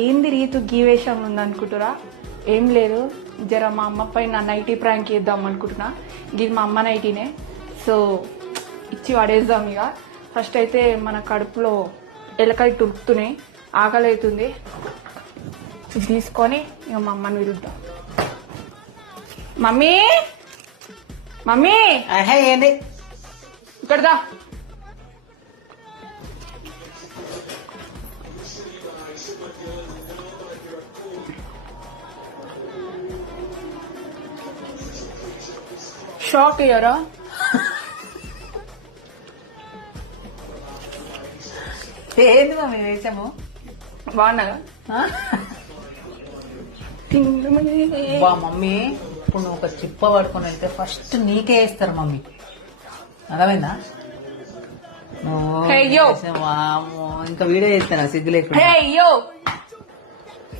ఏంది రీతు గీవేషం ఉందనుకుంటురా? ఏం లేదు, జర మా అమ్మ పైన నైటీ ప్రాంక్ చేద్దాం అనుకుంటున్నా. ఇది మా అమ్మ నైటీనే, సో ఇచ్చి పడేద్దాం. ఇక ఫస్ట్ అయితే మన కడుపులో ఎలకలు తురుకుతున్నాయి, ఆకలి అవుతుంది. ఇది తీసుకొని ఇక మా అమ్మని విరుద్దాం. మమ్మీ మమ్మీ ఏంటి ఇక్కడదా. షాక్ అయ్యారా? ఏంది మమ్మీ వేసాము? బాగున్నారా? మమ్మీ ఇప్పుడు నువ్వు ఒక చిప్ప పడుకొని వెళ్తే ఫస్ట్ నీకే వేస్తారు మమ్మీ, అర్థమైందా? వామ్మో, ఇంకా వీడియో చేస్తాను సిగ్గు లేకుండా.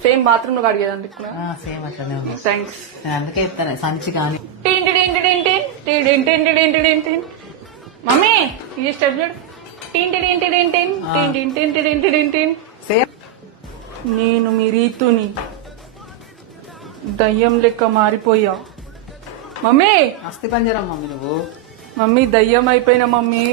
సేమ్ బాత్రూమ్ లో అడిగేది అనుకున్నా. సేమ్ అట్లనే ఉంది. థ్యాంక్స్. నేను అందుకే ఇస్తాను సంచి కానీ. మమ్మీ ఇది స్టెప్ చూడు. సేమ్ నేను మీ రీతుని దయ్యం లెక్క మారిపోయా మమ్మీ. అస్థి పంజరం మమ్మీ నువ్వు. మమ్మీ దయ్యం అయిపోయినా మమ్మీ.